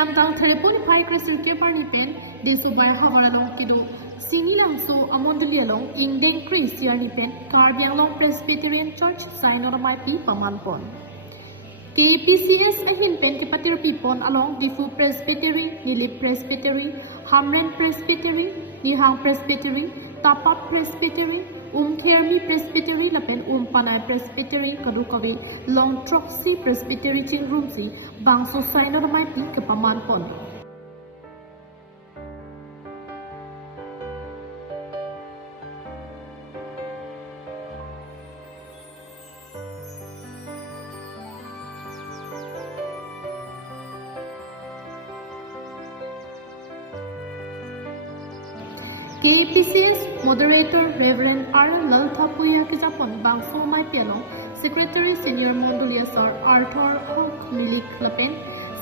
Kidam tang telepon pai kresil ke parni pen deso bai hawala long kido singilang so amondelia long Ingdeng Christian ni pen Karbi Anglong Presbyterian Church Synod Ameipi pamanpon. KPCS ahin pen ke patir pipon along Difu Presbyterian, Nilip Presbyterian, Hamren Presbyterian, Nihang Presbyterian, Tapat Presbyterian, Kermi Presbyterian lapen Panay Presbyterian kadukawi Long Troxy Presbyterian Chingrumsi Bangso Synod Ameipi ke pamanpon. KPCS Moderator Reverend R. Lalthapuya Kijapon Bangso Ameipi along Secretary Senior Mondulia Sir Arthur Hawk Milik Lapen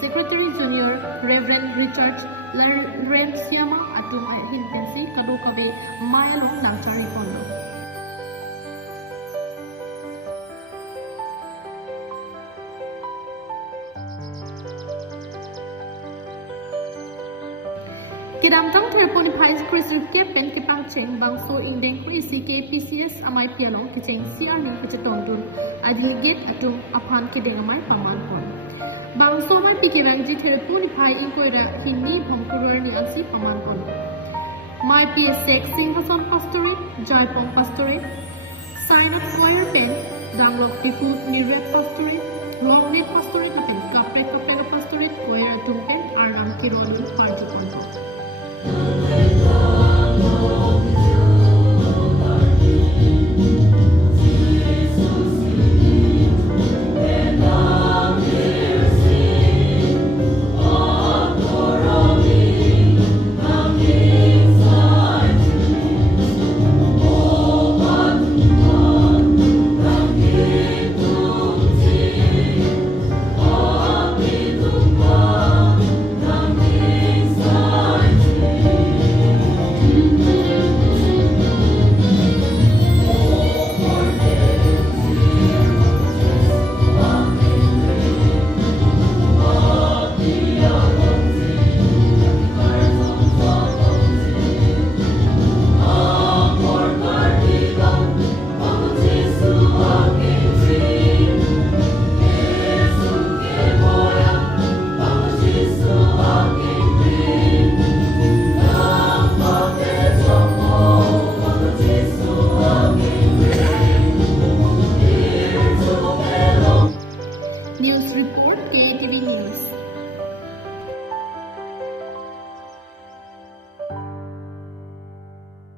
Secretary Junior Reverend Richard Leremsiama Atung Hinpensi Kadukabe Mayalong Langchari Pondo. Kidamtang terponi pais kristal ke pen ke pangcheng bangso Ingdeng Christi KPCS Ameipi along kecheng CR ning pecetondun adhigit atung aphan kideng amai pamanpon. Bangso Ameipi ke rangji terponi pai inkoira hinni bhongkuror ni ansi pamanpon. Ameipi Esek Singhasan Pastorate, Jaipong Pastorate, Synod Choir pen Danglok Difu Niret Pastorate.